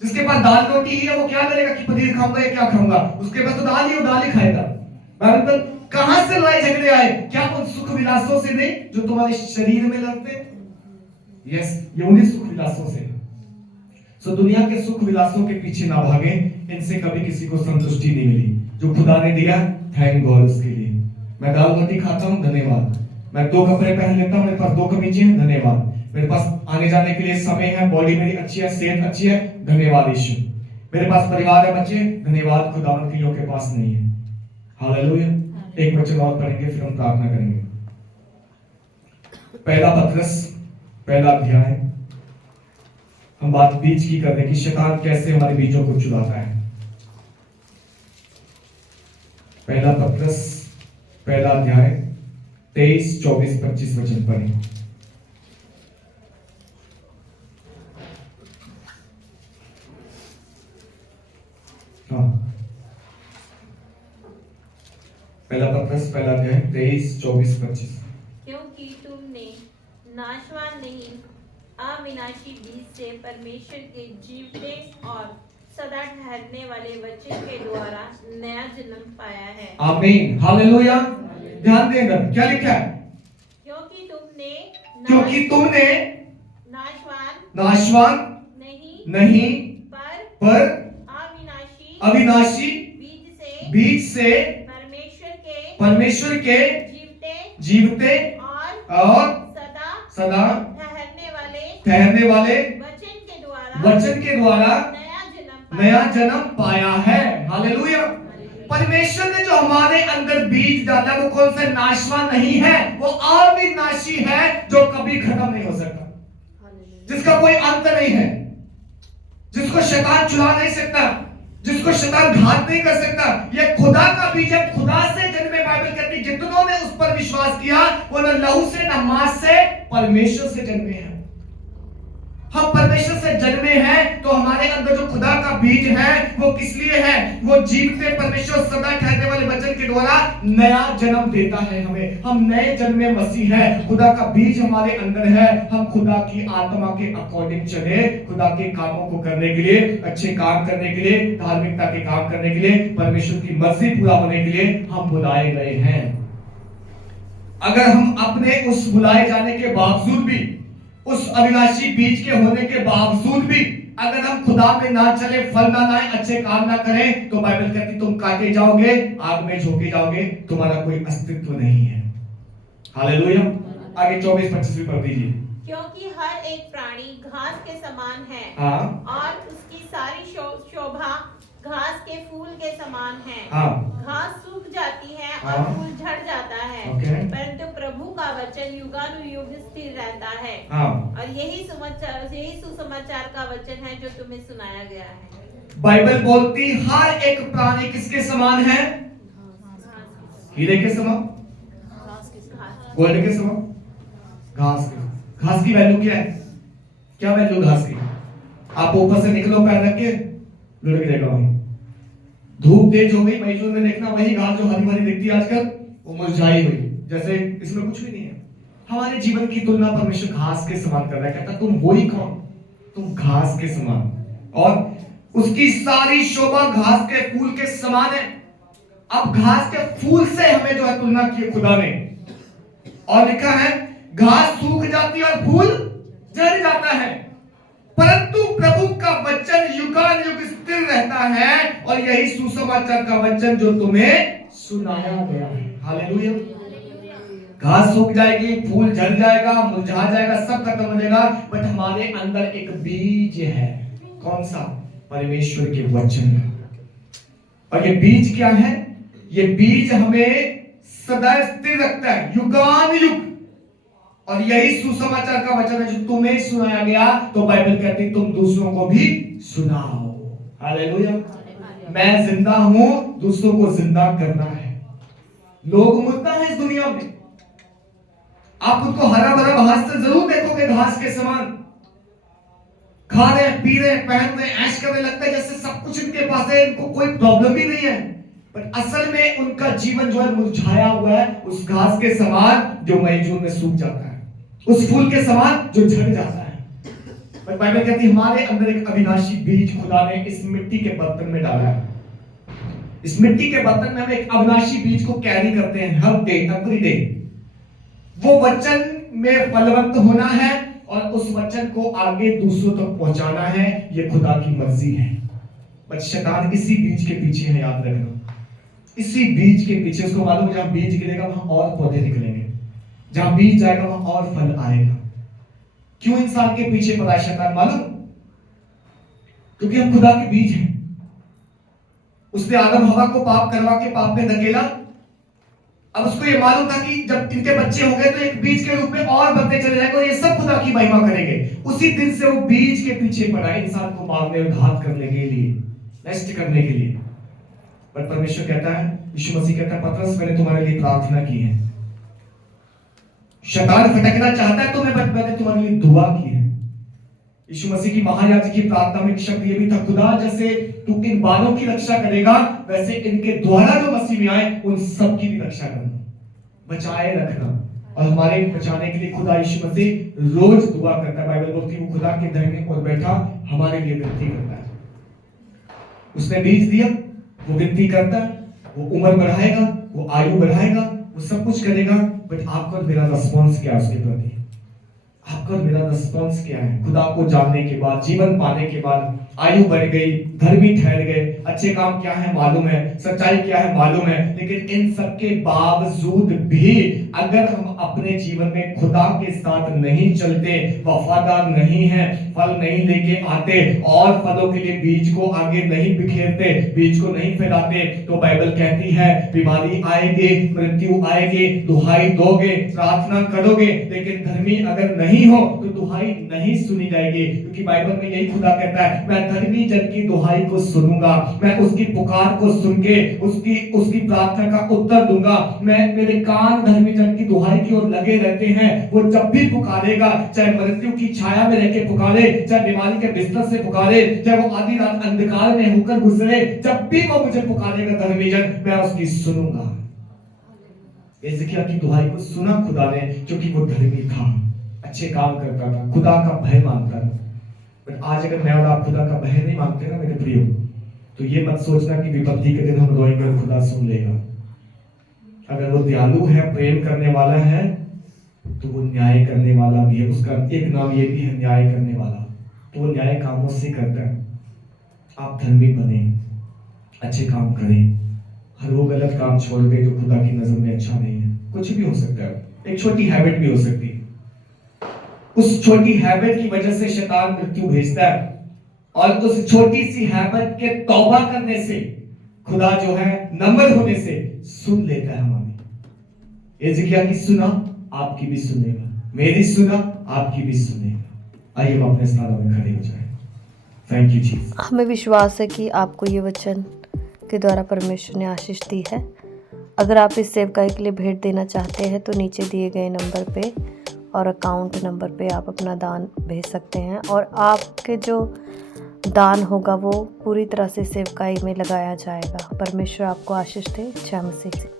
जिसके पास दाल रोटी ही है वो क्या लड़ेगा कि पनीर खाऊंगा या क्या खाऊंगा? उसके पास तो दाल ही हो, दाल ही खाएगा। बाइबल कहां से लड़ाई झगड़े आए? क्या उन सुख विलासों से नहीं जो तुम्हारे शरीर में लगते? यस, ये उन्हीं सुख विलासों से। सो दुनिया के सुख विलासों के पीछे ना भागे, इनसे कभी किसी को संतुष्टि नहीं मिली। जो खुदा ने दिया, थैंक गॉड उसके लिए। मैं दाल रोटी खाता हूं, धन्यवाद। मैं 2 कपड़े पहन लेता हूं, मेरे पास 2 कमीजें हैं, धन्यवाद। मेरे पास आने जाने के लिए समय है, बॉडी मेरी अच्छी है, सेहत अच्छी है, धन्यवाद यीशु। मेरे पास परिवार है, बच्चे, धन्यवाद खुदावंद की के पास नहीं है। हालेलुया। एक वचन और पढ़ेंगे, फिर हम प्रार्थना करेंगे। पहला पत्रस, पहला अध्याय। हम बात बीज की कर रहे हैं कि शैतान कैसे हमारे बीजों को चुराता है। पहला पत्रस, पहला अध्याय, 23, 24, 25 वचन पढ़ें। हाँ, पहला पत्रस, पहला अध्याय, 23, 24, 25। क्योंकि तुमने नाशवान नहीं अविनाशी बीज से परमेश्वर के जीवते और सदा ठहरने वाले वचन के द्वारा नया जन्म पाया है। आमीन, हालेलुया। ध्यान देना क्या लिखा है? क्योंकि तुमने नाशवान नहीं पर अविनाशी बीज से परमेश्वर परमेश्वर के जीवते और सदा ठहरने वाले वचन के द्वारा नया जन्म पाया है। हालेलुया। परमेश्वर ने जो हमारे अंदर बीज डाला वो कौन सा नाशवान नहीं है, वो अविनाशी है जो कभी खत्म नहीं हो सकता, जिसका कोई अंत नहीं है, जिसको शैतान चुरा नहीं सकता, जिसको शैतान घात नहीं कर सकता। ये खुदा का बीज है, खुदा से जन्मे। बाइबल कहती जितनों ने उस पर विश्वास किया वो न लहू से न मांस से परमेश्वर से जन्मे हैं। हम परमेश्वर से जन्मे हैं तो हमारे अंदर जो खुदा का बीज है वो किस लिए है? वो जीवते परमेश्वर सदा ठहरने वाले वचन के द्वारा नया जन्म देता है हमें। हम नए जन्मे मसीह हैं, खुदा का बीज हमारे अंदर है। हम खुदा की आत्मा के अकॉर्डिंग चले, खुदा के कामों को करने के लिए, अच्छे काम करने के लिए, धार्मिकता के काम करने के लिए, परमेश्वर की मर्जी पूरा होने के लिए हम बुलाए गए हैं। अगर हम अपने उस बुलाए जाने के बावजूद भी, उस अविनाशी बीज के होने के बावजूद भी अगर हम खुदा में ना चले, फल ना लाए, अच्छे काम ना करें, तो बाइबल कहती तुम काटे जाओगे, आग में झोंके जाओगे, तुम्हारा कोई अस्तित्व नहीं है। हालेलुया। आगे 24-25 पढ़ दीजिए। क्योंकि हर एक प्राणी घास के समान है और उसकी सारी शोभा घास के फूल के समान है। घास सूख जाती है और फूल झड़ जाता है, परंतु प्रभु का वचन युगानुयुग स्थिर रहता है। और यही सुसमाचार का वचन है जो तुम्हें सुनाया गया है। बाइबल बोलती हर एक प्राणी किसके समान है? हीरे के समान, गोल्ड के समान, घास के। घास की वैल्यू क्या है? क्या वैल्यू घास की? आप ऊपर से निकलो पैर रख के, लुढ़क जाएगा वहीं। धूप तेज हो गई, मई जून में देखना वही घास जो हरी भरी दिखती है आजकल, वो मुरझाई हुई, जैसे इसमें कुछ भी नहीं है। हमारे जीवन की तुलना परमेश्वर घास के समान कर रहा है। कहता तुम वही कौन? तुम घास के समान, और उसकी सारी शोभा घास के फूल के समान है। अब घास के फूल से हमें जो है तुलना की खुदा ने, और लिखा है घास सूख जाती है और फूल झड़ जाता है, परंतु प्रभु का वचन युगानुयुग स्थिर रहता है। और यही सुसमाचार का वचन जो तुम्हें सुनाया गया है। हालेलुया। घास सूख जाएगी, फूल झड़ जाएगा, मुरझा जाएगा, सब खत्म हो जाएगा, बट हमारे अंदर एक बीज है। कौन सा? परमेश्वर के वचन का। और ये बीज क्या है? ये बीज हमें सदा स्थिर रखता है, युगानुयुग। और यही सुसमाचार का वचन है जो तुम्हें सुनाया गया। तो बाइबल कहती तुम दूसरों को भी सुनाओ। हालेलुया। मैं जिंदा हूं, दूसरों को जिंदा करना है। लोग मुर्दा है इस दुनिया में। आप खुद को हरा भरा घास से जरूर देखोगे, घास के समान खा रहे, पी रहे, पहन रहे, ऐश करने लगता है जैसे सब कुछ इनके पास है, इनको कोई प्रॉब्लम ही नहीं है, पर असल में उनका जीवन जो है मुरझाया हुआ है, उस घास के समान जो मई जून में सूख जाता है, उस फूल के समान जो झड़ जाता है। पर बाइबल कहती है हमारे अंदर एक अविनाशी बीज खुदा ने इस मिट्टी के बर्तन में डाला है। इस मिट्टी के बर्तन में हम एक अविनाशी बीज को कैरी करते हैं हर डे, एवरी डे। वो वचन में फलवंत होना है और उस वचन को आगे दूसरों तक पहुंचाना है। ये खुदा की मर्जी है। बट शैतान इसी बीज के पीछे है, याद रखना। इसी बीज के पीछे, उसको मालूम जहां बीज गिरेगा वहां और पौधे निकलेंगे, जहां बीज जाएगा वहां और फल आएगा। क्यों इंसान के पीछे पड़ा है शैतान? मालूम? क्योंकि हम खुदा के बीज हैं। उसने आदम हवा को पाप करवा के पाप में धकेला। अब उसको ये मालूम था कि जब इनके बच्चे होंगे तो एक बीज के रूप में और बढ़ते चले जाएंगे और ये सब खुदा की महिमा करेंगे। उसी दिन से वो बीज के पीछे पड़ा, इंसान को मारने और घात करने के लिए, नष्ट करने के लिए। पर परमेश्वर कहता है, यीशु मसीह कहता है, पतरस मैंने तुम्हारे लिए प्रार्थना की है। शैतान फटकना चाहता है तुम्हें, बट मैंने तुम्हारे लिए दुआ की है। यीशु मसीह की महायाजक की प्रार्थना में एक शब्द ये भी था, खुदा जैसे तू इन बालों की रक्षा करेगा वैसे इनके द्वारा जो मसीह में आए उन सब की भी रक्षा करना, बचाए रखना। और हमारे बचाने के लिए खुदा यीशु मसीह रोज दुआ करता है। बाइबल बोलती है वो खुदा के दाहिने ओर बैठा हमारे लिए विनती करता है। उसने बीज दिया, वो विनती करता है, वो उम्र बढ़ाएगा, वो आयु बढ़ाएगा, वो सब कुछ करेगा, बट आपका मेरा रिस्पॉन्स क्या है उसके प्रति? आपका आपका और मेरा रिस्पॉन्स क्या है? खुदा को जानने के बाद, जीवन पाने के बाद, आयु बढ़ गई, धर्मी ठहर गए, अच्छे काम क्या है मालूम है, सच्चाई क्या है मालूम है, लेकिन इन सब के बावजूद भी अगर हम अपने जीवन में खुदा के साथ नहीं चलते, वफादार नहीं है, फल नहीं लेके आते और फलों के लिए बीज को आगे नहीं बिखेरते, बीज को नहीं फैलाते, तो बाइबल कहती है बीमारी आएगी, मृत्यु आएगी, दुहाई दोगे, प्रार्थना करोगे, लेकिन धर्मी अगर नहीं हो तो दुहाई नहीं सुनी जाएगी। क्योंकि बाइबल में यही खुदा कहता है, मैं धर्मी जन की दुहाई को सुनूंगा, मैं उसकी पुकार को सुन के उसकी प्रार्थना का उत्तर दूंगा। मैं मेरे कान धर्मी जन की दुहाई की ओर लगे रहते हैं। वो जब भी पुकारेगा, चाहे मृत्यु की छाया में रह के पुकारे, चाहे बीमारी के बिस्तर से पुकारे, चाहे वो आधी रात अंधकार में होकर गुजरे, जब भी वो मुझे पुकारेगा धर्मी जन, मैं उसकी सुनूंगा। एजकिय्याह की दुहाई को सुना खुदा ने, क्योंकि वो धर्मी था, अच्छे काम करता था, खुदा का भय मानता था। पर आज अगर मैं और आप खुदा का भय नहीं मानते ना मेरे प्रियो, तो ये मत सोचना कि विपत्ति के दिन हम रोएंगे और खुदा सुन लेगा। अगर वो दयालु है, प्रेम करने वाला है, तो वो न्याय करने वाला भी है। उसका एक नाम ये भी है, न्याय करने वाला। तो वो न्याय कामों से करता है। आप धर्मी बने, अच्छे काम करें, हर वो गलत काम छोड़ दे जो खुदा की नजर में अच्छा नहीं है। कुछ भी हो सकता है, एक छोटी हैबिट भी हो सकती है। उस छोटी हैबिट की वजह से शैतान मृत्यु भेजता है, और उस छोटी सी हैबिट के तौबा करने से खुदा जो है नम्र होने से सुन लेता है हमारी। एजकिय्याह की सुना, आपकी भी सुनेगा, मेरी सुना, आपकी भी सुनेगा। आइए हम अपने स्थानों में खड़े हो जाएं। Thank you Jesus. हमें विश्वास है कि आपको ये वचन के द्वारा परमेश्वर ने आशीष दी है। अगर आप इस सेवकाई के लिए भेंट देना चाहते हैं तो नीचे दिए गए नंबर पे और अकाउंट नंबर पे आप अपना दान भेज सकते हैं, और आपके जो दान होगा वो पूरी तरह से सेवकाई में लगाया जाएगा। परमेश्वर आपको आशीष दे। जय मसीह।